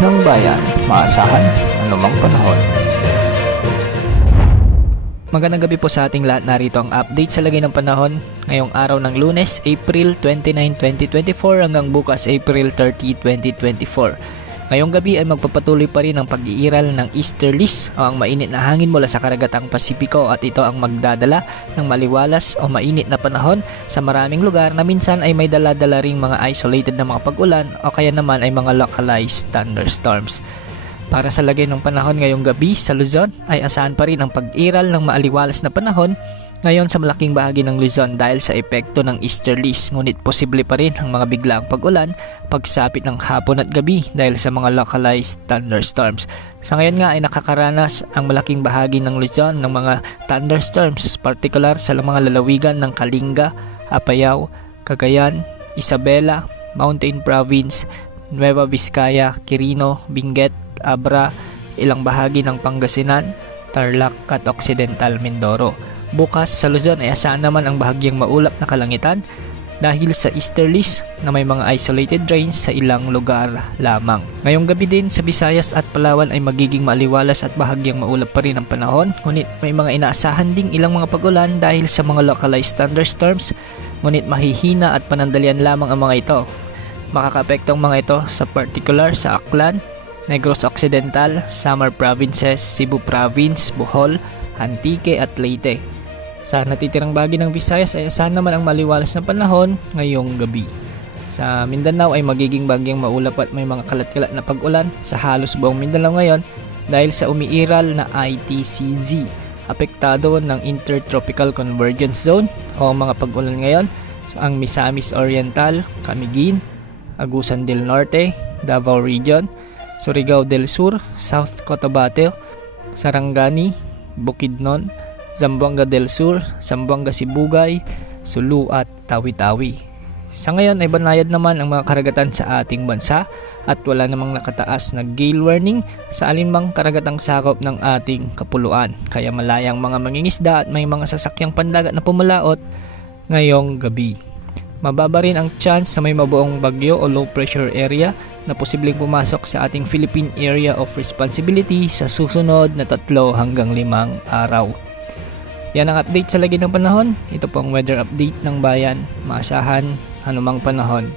ng bayan, maasahan anumang panahon. Magandang gabi po sa ating lahat. Narito ang update sa lagay ng panahon ngayong araw ng Lunes, April 29, 2024 hanggang bukas April 30, 2024. Ngayong gabi ay magpapatuloy pa rin ang pag-iiral ng easterlies o ang mainit na hangin mula sa karagatang Pasipiko at ito ang magdadala ng maliwalas o mainit na panahon sa maraming lugar na minsan ay may dala-dala ring mga isolated na mga pag-ulan o kaya naman ay mga localized thunderstorms. Para sa lagay ng panahon ngayong gabi sa Luzon ay asahan pa rin ang pag-iral ng maaliwalas na panahon ngayon sa malaking bahagi ng Luzon dahil sa epekto ng easterlies, ngunit posible pa rin ang mga biglaang pag-ulan pagsapit ng hapon at gabi dahil sa mga localized thunderstorms. Sa ngayon nga ay nakakaranas ang malaking bahagi ng Luzon ng mga thunderstorms, partikular sa mga lalawigan ng Kalinga, Apayao, Cagayan, Isabela, Mountain Province, Nueva Vizcaya, Quirino, Benguet, Abra, ilang bahagi ng Pangasinan, Tarlac at Occidental Mindoro. Bukas sa Luzon ay asahan naman ang bahagyang maulap na kalangitan dahil sa easterlies na may mga isolated rains sa ilang lugar lamang. Ngayong gabi din sa Visayas at Palawan ay magiging maaliwalas at bahagyang maulap pa rin ang panahon, ngunit may mga inaasahan ding ilang mga pag-ulan dahil sa mga localized thunderstorms, ngunit mahihina at panandalian lamang ang mga ito. Makakaapekto ang mga ito sa particular sa Aklan, Negros Occidental, Samar Provinces, Cebu Province, Bohol, Antique at Leyte. Sa natitirang bahagi ng Visayas ay asahan naman ang maliwalas na panahon ngayong gabi. Sa Mindanao ay magiging bagyang maulap at may mga kalat-kalat na pag-ulan sa halos buong Mindanao ngayon dahil sa umiiral na ITCZ. Apektado ng Intertropical Convergence Zone o mga pag-ulan ngayon sa ang Misamis Oriental, Camiguin, Agusan del Norte, Davao Region, Surigao del Sur, South Cotabato, Sarangani, Bukidnon, Zamboanga del Sur, Zamboanga Sibugay, Sulu at Tawi-Tawi. Sa ngayon ay banayad naman ang mga karagatan sa ating bansa at wala namang nakataas na gale warning sa alinmang karagatang sakop ng ating kapuluan. Kaya malayang mga mangingisda at may mga sasakyang pandagat na pumalaot ngayong gabi. Mababa rin ang chance na may mabuong bagyo o low pressure area na posibleng pumasok sa ating Philippine Area of Responsibility sa susunod na 3 hanggang 5 araw. Yan ang update sa lagi ng panahon. Ito po ang weather update ng bayan. Maasahan anumang panahon.